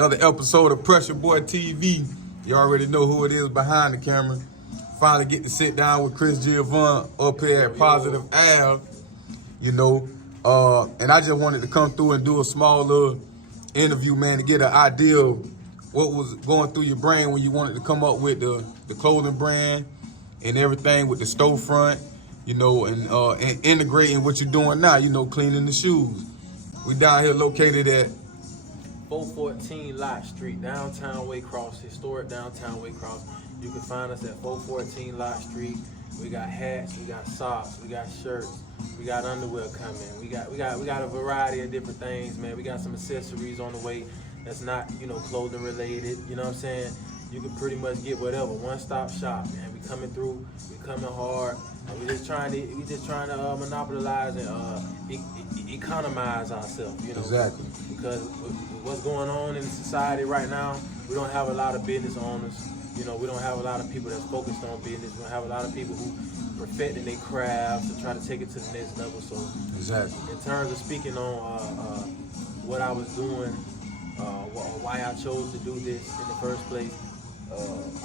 Another episode of Pressure Boy TV. You already know who it is behind the camera. Finally get to sit down with Chris Giovanni up here at Pozativ Ave. You know, and I just wanted to come through and do a small little interview, man, to get an idea of what was going through your brain when you wanted to come up with the clothing brand and everything with the storefront, you know, and integrating what you're doing now, you know, cleaning the shoes. We down here located at 414 Lot Street, downtown Waycross, historic downtown Waycross. You can find us at 414 Lot Street. We got hats, we got socks, we got shirts, we got underwear coming. We got a variety of different things, man. We got some accessories on the way that's not, you know, clothing related. You know what I'm saying? You can pretty much get whatever. One-stop shop, man. We coming through. We coming hard. We just trying to monopolize and economize ourselves. You know, exactly. Because what's going on in society right now, we don't have a lot of business owners. You know, we don't have a lot of people that's focused on business. We don't have a lot of people who perfecting their craft to try to take it to the next level. So, exactly. In terms of speaking on what I was doing, why I chose to do this in the first place,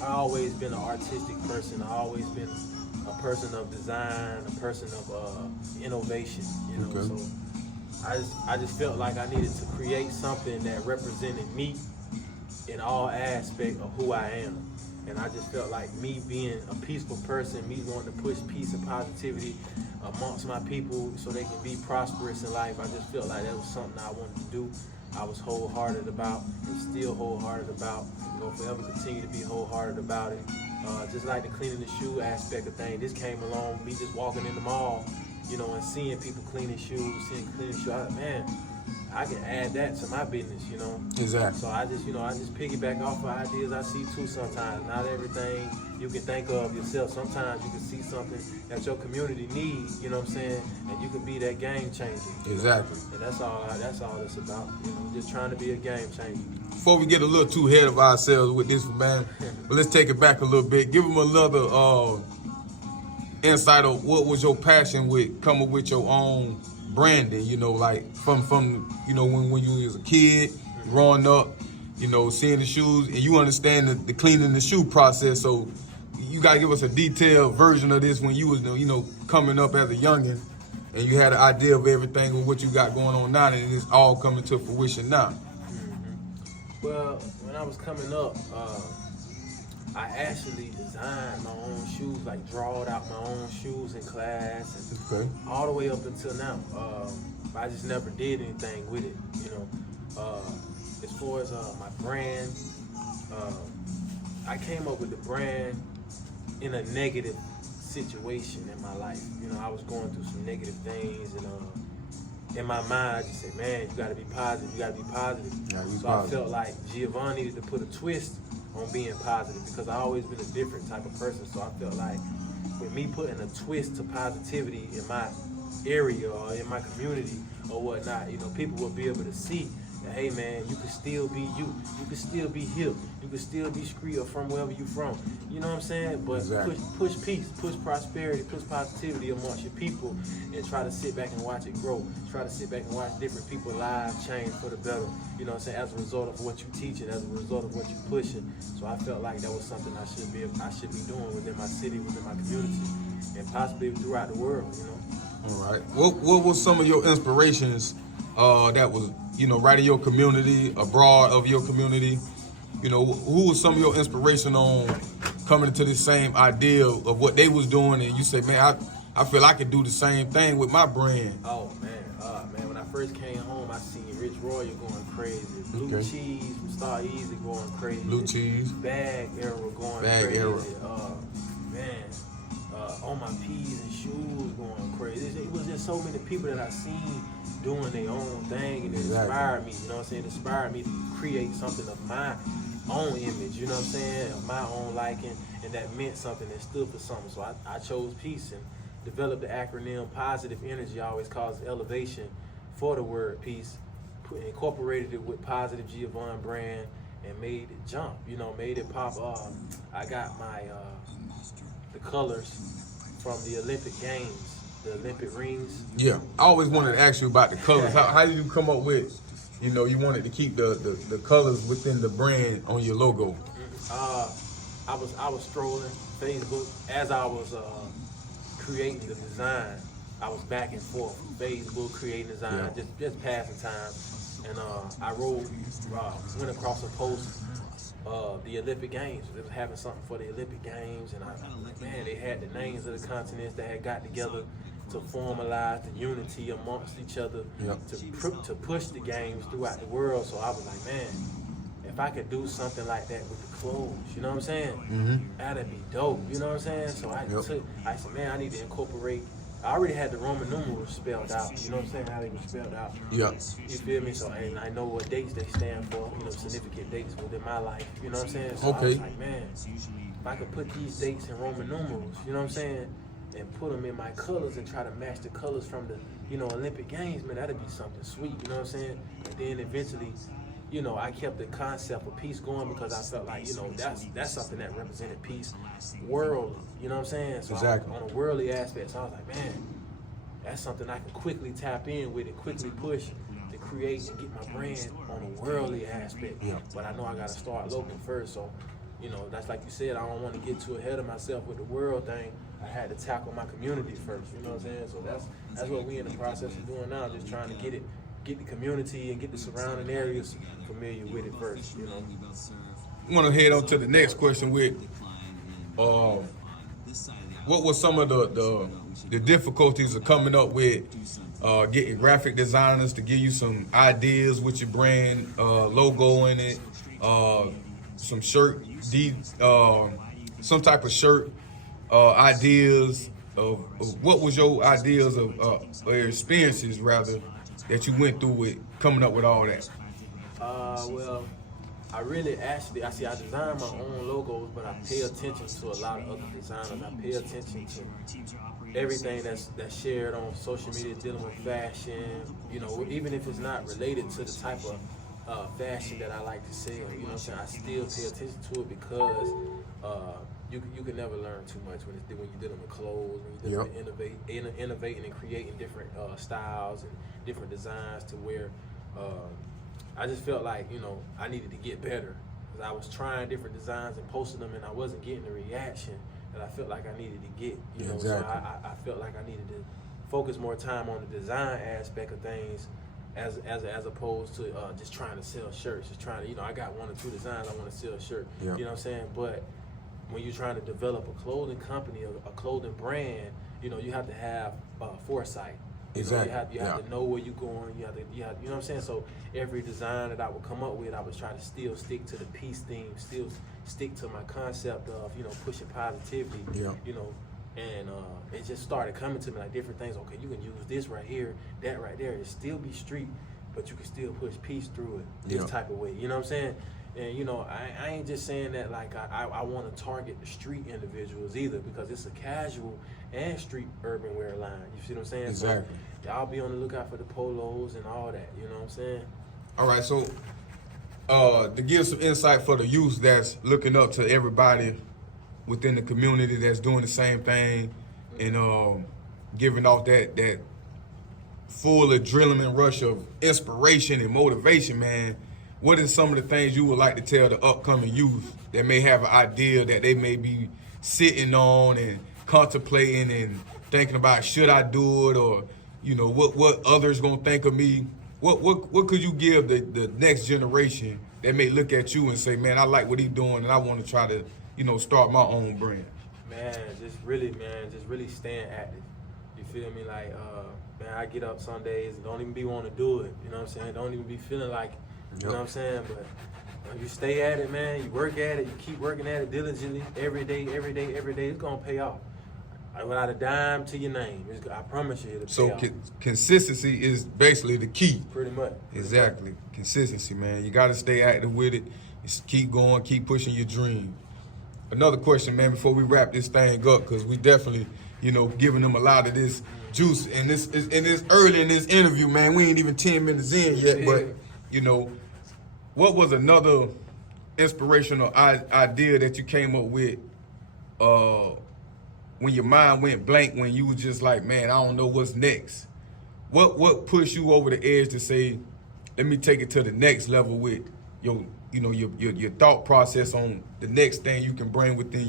I always been an artistic person. I always been a person of design, a person of innovation. You know, okay. So I just felt like I needed to create something that represented me in all aspects of who I am. And I just felt like me being a peaceful person, me wanting to push peace and positivity amongst my people so they can be prosperous in life. I just felt like that was something I wanted to do. I was wholehearted about and still wholehearted about. Will forever continue to be wholehearted about it. Just like the cleaning the shoe aspect of things. This came along, me just walking in the mall, you know, and seeing people cleaning shoes, I was like, man, I can add that to my business, you know. Exactly. So I just piggyback off of ideas I see too sometimes. Not everything you can think of yourself. Sometimes you can see something that your community needs, you know what I'm saying? And you can be that game changer. Exactly. And that's all it's about, you know, just trying to be a game changer. Before we get a little too ahead of ourselves with this, man, but let's take it back a little bit. Give them another insight of what was your passion with coming with your own branding, you know, like from you know, when you was a kid, growing up, you know, seeing the shoes, and you understand the cleaning the shoe process. So you gotta give us a detailed version of this when you was, you know, coming up as a youngin', and you had an idea of everything of what you got going on now, and it's all coming to fruition now. Well, when I was coming up, I actually designed my own shoes, like drawed out my own shoes in class, and okay, all the way up until now. I just never did anything with it, you know. As far as my brand, I came up with the brand in a negative situation in my life. You know, I was going through some negative things, and in my mind, I just said, man, you gotta be positive, you gotta be positive. So I felt like Giovanni needed to put a twist on being positive, because I always been a different type of person. So I felt like with me putting a twist to positivity in my area or in my community or whatnot, you know, people will be able to see that, hey man, you can still be you can still be hip, you can still be street or from wherever you from. You know what I'm saying? But exactly, push peace, push prosperity, push positivity amongst your people, and try to sit back and watch it grow. Try to sit back and watch different people's lives change for the better. You know what I'm saying? As a result of what you teaching, as a result of what you pushing. So I felt like that was something I should be doing within my city, within my community, and possibly throughout the world. You know. All right. What was some of your inspirations that was, you know, right in your community, abroad of your community? You know, who was some of your inspiration on coming into this same idea of what they was doing, and you say, man, I feel I could do the same thing with my brand? Oh man, when I first came home, I seen Rich Royal going crazy, Blue Cheese from Star Easy going crazy, Blue Cheese, Bag Era going crazy, On My P's and Shoes going crazy. It was just so many people that I seen doing their own thing, and it inspired me, you know what I'm saying? It inspired me to create something of my own image, you know what I'm saying? Of my own liking, and that meant something, that stood for something. So I chose peace and developed the acronym Positive Energy, always calls elevation for the word peace, incorporated it with Pozativ Giovanni brand, and made it jump, you know, made it pop. I got my the colors from the Olympic Games, the Olympic rings. Yeah, I always wanted to ask you about the colors. How did you come up with you wanted to keep the colors within the brand on your logo? I was strolling Facebook as I was creating the design. I was back and forth from Facebook creating design, just passing time, and I went across a post. The Olympic Games. They was having something for the Olympic Games, and I was like, man, they had the names of the continents that had got together to formalize the unity amongst each other to push the games throughout the world. So I was like, man, if I could do something like that with the clothes, you know what I'm saying? That'd be dope, you know what I'm saying? So I said, man, I need to incorporate. I already had the Roman numerals spelled out, you know what I'm saying, how they were spelled out. Yeah. You feel me? So, and I know what dates they stand for, significant dates within my life, you know what I'm saying? So I was like, man, if I could put these dates in Roman numerals, you know what I'm saying, and put them in my colors and try to match the colors from the, Olympic Games, man, that'd be something sweet, you know what I'm saying? And then eventually, I kept the concept of peace going because I felt like, that's something that represented peace worldly, you know what I'm saying? So exactly. On a worldly aspect, so I was like, man, that's something I can quickly tap in with and quickly push to create and get my brand on a worldly aspect. Yeah. But I know I got to start local first, so, that's like you said, I don't want to get too ahead of myself with the world thing. I had to tackle my community first, you know what I'm saying? So that's what we in the process of doing now, just trying to get the community and get the surrounding areas familiar with it first, I want to head on to the next question with, what were some of the difficulties of coming up with getting graphic designers to give you some ideas with your brand logo in it, some shirt, some type of shirt ideas of what was your ideas of or your experiences rather that you went through with coming up with all that? Well, I design my own logos, but I pay attention to a lot of other designers. I pay attention to everything that's shared on social media dealing with fashion, even if it's not related to the type of fashion that I like to sell, you know what I'm saying? I still pay attention to it because you can never learn too much when you're dealing with clothes, when you're dealing with innovating and creating different styles and different designs to where I just felt like, I needed to get better. Because I was trying different designs and posting them and I wasn't getting the reaction that I felt like I needed to get. Exactly. So I felt like I needed to focus more time on the design aspect of things as opposed to just trying to sell shirts. Just trying to, I got one or two designs I want to sell a shirt. You know what I'm saying? But when you're trying to develop a clothing company, a clothing brand, you have to have foresight. Exactly. You have to know where you're going. You have, you know what I'm saying? So every design that I would come up with, I was trying to still stick to the peace theme, still stick to my concept of, pushing positivity, and it just started coming to me like different things. Okay, you can use this right here, that right there. It still be street, but you can still push peace through it this type of way. You know what I'm saying? And, I ain't just saying that like I want to target the street individuals either, because it's a casual and street urban wear line. You see what I'm saying? Exactly. So y'all be on the lookout for the polos and all that. You know what I'm saying? All right. So to give some insight for the youth that's looking up to everybody within the community that's doing the same thing and giving off that full adrenaline rush of inspiration and motivation, man. What are some of the things you would like to tell the upcoming youth that may have an idea that they may be sitting on and contemplating and thinking about, should I do it, or what others gonna think of me? What could you give the next generation that may look at you and say, man, I like what he's doing and I want to try to start my own brand? Man, just really staying active. You feel me? Like man, I get up some days and don't even be wanting to do it. You know what I'm saying? Don't even be feeling like it. You know what I'm saying? But when you stay at it, man, you work at it, you keep working at it diligently every day, it's gonna pay off. Without a dime to your name, I promise you it'll pay off. So consistency is basically the key. Pretty much. Exactly. Consistency, man. You got to stay active with it. Just keep going, keep pushing your dream. Another question, man, before we wrap this thing up, because we definitely, giving them a lot of this juice. And it's early in this interview, man. We ain't even 10 minutes in yet, but, what was another inspirational idea that you came up with when your mind went blank, when you was just like, man, I don't know what's next? What pushed you over the edge to say, let me take it to the next level with your thought process on the next thing you can bring within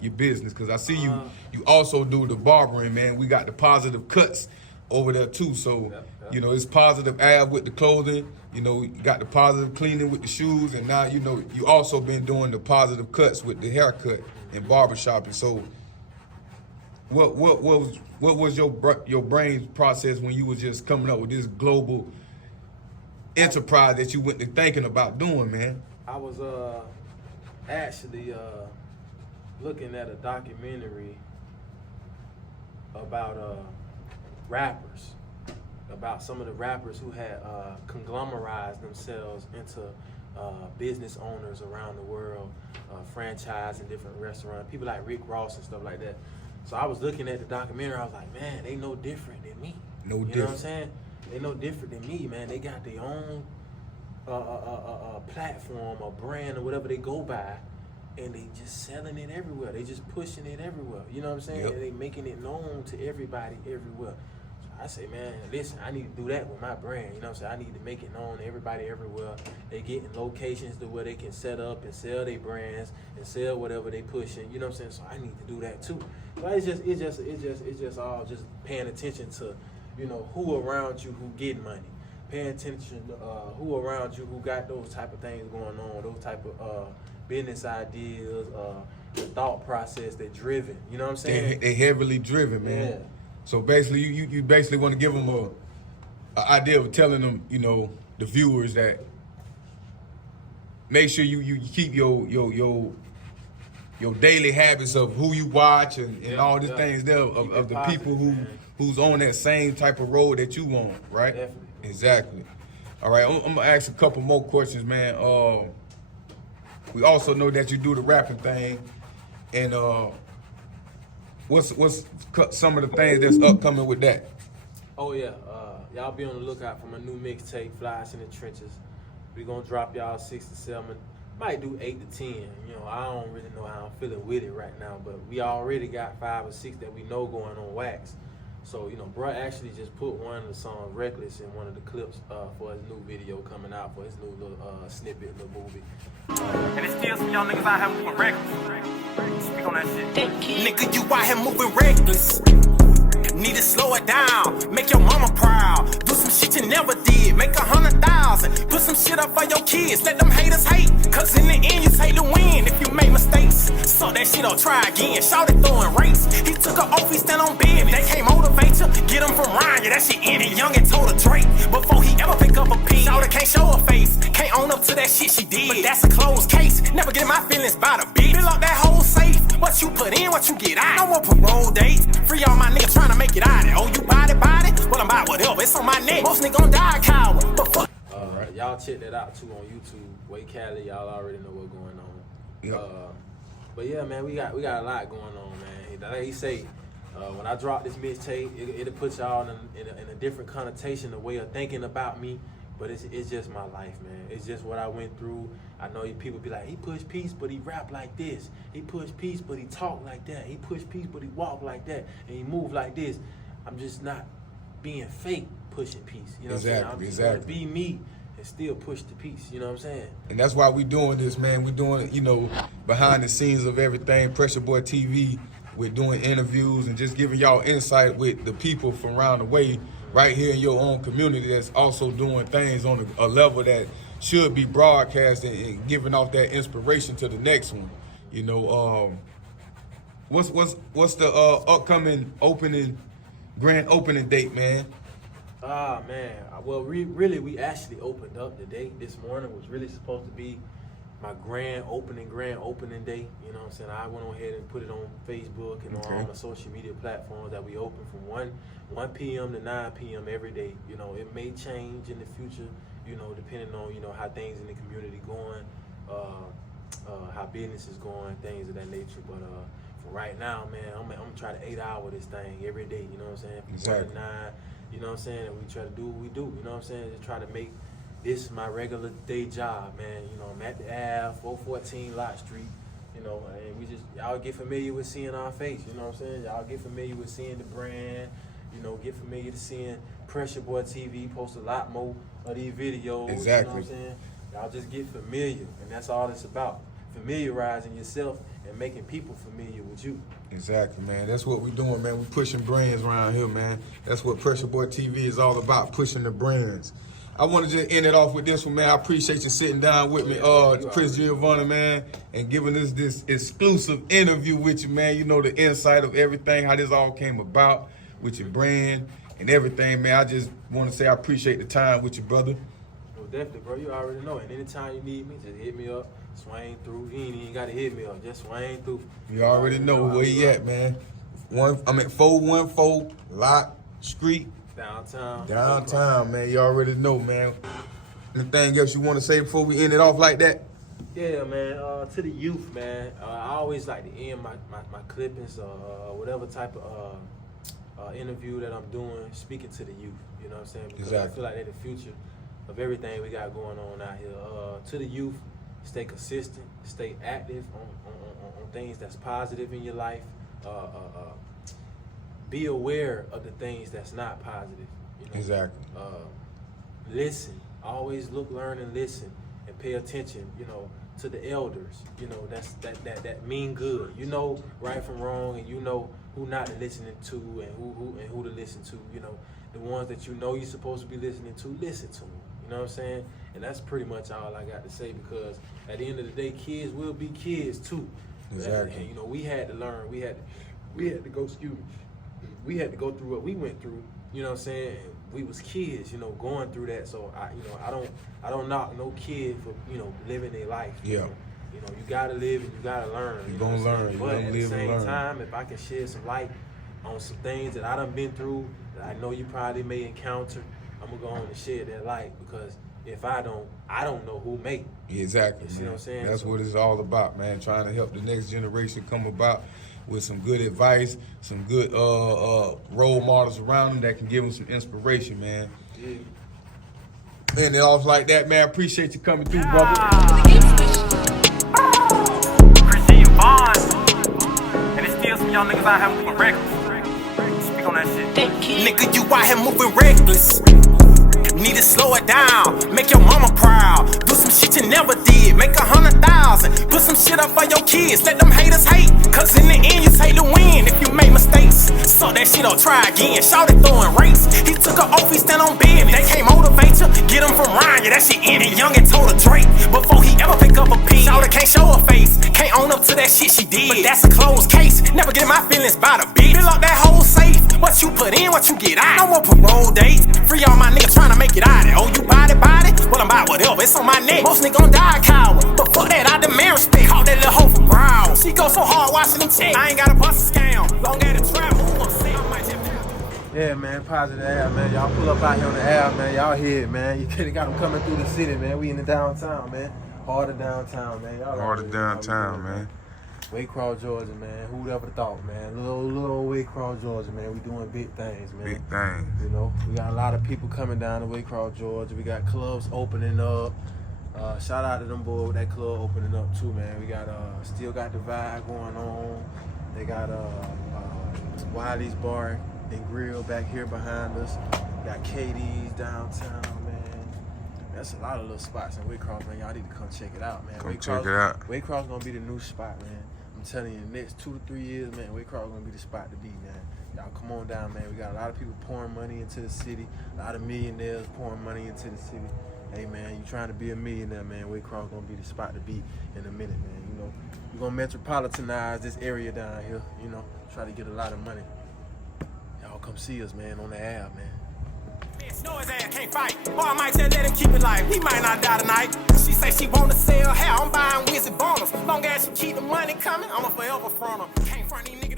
your business. Because I see you also do the barbering, man. We got the Pozativ cuts over there too. So it's Pozativ Ave with the clothing. You got the Pozativ cleaning with the shoes, and now you also been doing the Pozativ cuts with the haircut and barbershopping. So what was your brain process when you was just coming up with this global enterprise that you went to thinking about doing, man? I was actually looking at a documentary about rappers, about some of the rappers who had conglomerized themselves into business owners around the world, franchising different restaurants, people like Rick Ross and stuff like that. So I was looking at the documentary, I was like, man, they no different than me. No different. You know what I'm saying? They no different than me, man. They got their own platform or brand or whatever they go by, and they just selling it everywhere. They just pushing it everywhere. You know what I'm saying? Yep. And they making it known to everybody everywhere. So I say, man, listen, I need to do that with my brand. You know what I'm saying? I need to make it known to everybody everywhere. They getting locations to where they can set up and sell their brands and sell whatever they pushing. You know what I'm saying? So I need to do that too. But it's just all just paying attention to, who around you who get money. Paying attention to who around you who got those type of things going on, those type of business ideas, the thought process, they're driven. You know what I'm saying? They heavily driven, man. Yeah. So basically, you basically want to give them an idea of telling them, the viewers that make sure you keep your daily habits of who you watch and all these things there of the people who's on that same type of road that you want, right? Definitely. Exactly. All right, I'm gonna ask a couple more questions, man. We also know that you do the rapping thing, and what's some of the things that's upcoming with that? Oh yeah, y'all be on the lookout for my new mixtape, Flies in the Trenches. We gonna drop y'all 6 to 7. Might do 8 to 10. I don't really know how I'm feeling with it right now, but we already got 5 or 6 that we know going on wax. So, bruh actually just put one of the songs, Reckless, in one of the clips for his new video coming out, for his new little snippet, little movie. And it's still some young niggas out here moving reckless. Speak on that shit. Nigga, you out here moving reckless. Need to slow it down, make your mama proud. Do some shit you never did, make 100,000. Put some shit up for your kids, let them haters hate. Cause in the end, you take the win if you make mistakes. Suck that shit up, try again. Shout it throwing race. He took an oath, he stand on business. They can't motivate you, get him from Ryan. Yeah, that shit ended young and told a Drake. Before he ever pick up a piece, Shout it can't show her face. Can't own up to that shit she did. But that's a closed case. Never get my feelings by the bitch. Fill up that whole safe. What you put in, what you get out. No more parole dates. Free all my niggas trying to make it out. Oh, you body? Well, I'm about whatever. It's on my neck. Most niggas gon' die a coward. But fuck. Y'all check that out too on YouTube. Wait, Cali, y'all already know what's going on. Yep. But yeah, man, we got a lot going on, man. Like he say, when I drop this mixtape, it'll put y'all in a different connotation, a way of thinking about me. But it's just my life, man. It's just what I went through. I know people be like, he push peace, but he rap like this. He push peace, but he talk like that. He push peace, but he walk like that, and he move like this. I'm just not being fake pushing peace. You know what I'm saying? I'm just gonna be me and still push the peace. You know what I'm saying? And that's why we doing this, man. We doing it, behind the scenes of everything. Pressure Boy TV. We're doing interviews and just giving y'all insight with the people from around the way, right here in your own community that's also doing things on a level that should be broadcast and giving off that inspiration to the next one. What's the upcoming grand opening date, man? Man. Well, we actually opened up the date. This morning was really supposed to be my grand opening day. You know what I'm saying? I went on ahead and put it on Facebook and on all the social media platforms that we open from 1 p.m. to 9 p.m. every day. It may change in the future, depending on, how things in the community going, how business is going, things of that nature. But for right now, man, I'm gonna try to 8-hour this thing every day, you know what I'm saying? From 1 to 9, you know what I'm saying? And we try to do what we do, you know what I'm saying? Just try to make this my regular day job, man. I'm at the Ave, 414 Lot Street, and we just, y'all get familiar with seeing our face, you know what I'm saying? Y'all get familiar with seeing the brand, get familiar to seeing Pressure Boy TV, post a lot more of these videos. Exactly. You know what I'm saying? Y'all just get familiar, and that's all it's about. Familiarizing yourself and making people familiar with you. Exactly, man. That's what we doing, man. We pushing brands around here, man. That's what Pressure Boy TV is all about, pushing the brands. I want to just end it off with this one, man. I appreciate you sitting down with me, Chris Giovanni, man, and giving us this exclusive interview with you, man. You know the insight of everything, how this all came about with your brand and everything, man. I just want to say I appreciate the time with you, brother. Well, definitely, bro. You already know. And anytime you need me, just hit me up. Swing through. You ain't even got to hit me up. Just swing through. You already know where you at, man. 414 Lot Street. Downtown, man. You already know, man. Anything else you want to say before we end it off like that? Yeah, man. To the youth, man. I always like to end my clippings or whatever type of interview that I'm doing, speaking to the youth. You know what I'm saying? Because I feel like they're the future of everything we got going on out here. To the youth, stay consistent, stay active on things that's positive in your life. Be aware of the things that's not positive. You know? Exactly. Listen. Always look, learn, and listen, and pay attention. You know, to the elders. You know, that mean good. You know right from wrong, and you know who not to listen to, and who to listen to. You know, the ones that you know you're supposed to be listening to, listen to them. You know what I'm saying? And that's pretty much all I got to say, because at the end of the day, kids will be kids too. Exactly. And, you know, we had to learn. We had to go. Excuse me. We had to go through what we went through. You know what I'm saying? We was kids, you know, going through that. So I don't knock no kid for, you know, living their life. Yeah. You know, you gotta live and you gotta learn. You gonna learn. But at the same time, if I can shed some light on some things that I done been through, that I know you probably may encounter, I'm gonna go on and shed that light, because if I don't know who may. Exactly, you see what I'm saying? That's what it's all about, man. Trying to help the next generation come about with some good advice, some good role models around them that can give them some inspiration, man. Yeah. And it off like that, man. Appreciate you coming through, brother. Chris Vaughn. And it's still some young niggas out here moving reckless. Speak on that shit. Nigga, you out here moving reckless. Need to slow it down, make your mama proud. Do some shit you never did, make 100,000. Put some shit up for your kids, let them haters hate. Cause in the end, you take the win if you make mistakes. Suck that shit up, try again. Shawty throwing rates. He took her off, he stand on business. They can't motivate you, get him from Ryan. Yeah, that shit ended young and told a Drake. Before he ever pick up a pin, Shawty can't show her face. Can't own up to that shit she did. But that's a closed case. Never get my feelings by the beat. Fill up that whole safe. What you put in, what you get out. No more parole dates. Free all my niggas trying to make it out. Oh, you body? Well, I'm about whatever, it's on my neck. Most niggas gon' die a coward, but fuck that, I demand respect. Caught that little hoe from Brown. She go so hard watching them checks. I ain't got a bust a scam. Long as the trap move, I'm saying I might just. Yeah, man, Pozativ Ave, man. Y'all pull up out here on the Ave, man. Y'all hear it, man. You coulda got them coming through the city, man. We in the downtown, man. Hard of downtown, man. Y'all Hard of downtown, man. Waycross, Georgia, man. Who'd ever thought, man? Little old Waycross, Georgia, man. We doing big things, man. Big things. You know, we got a lot of people coming down to Waycross, Georgia. We got clubs opening up. Shout out to them boys with that club opening up too, man. We got still got the vibe going on. They got Wiley's Bar and Grill back here behind us. Got KD's downtown, man. That's a lot of little spots in Waycross, man. Y'all need to come check it out, man. Come check it out. Waycross gonna be the new spot, man. I'm telling you, the next 2 to 3 years, man, Waycross gonna be the spot to be, man. Y'all come on down, man. We got a lot of people pouring money into the city. A lot of millionaires pouring money into the city. Hey, man, you trying to be a millionaire, man, Waycross gonna be the spot to be in a minute, man. You know, we're gonna metropolitanize this area down here, you know, try to get a lot of money. Y'all come see us, man, on the Ave, man. Know his ass can't fight. Or I might just let him keep it life. He might not die tonight. She say she wanna sell hair. I'm buying wizard bonus. Long as she keep the money coming, I'm a forever fronter. Can't front these niggas.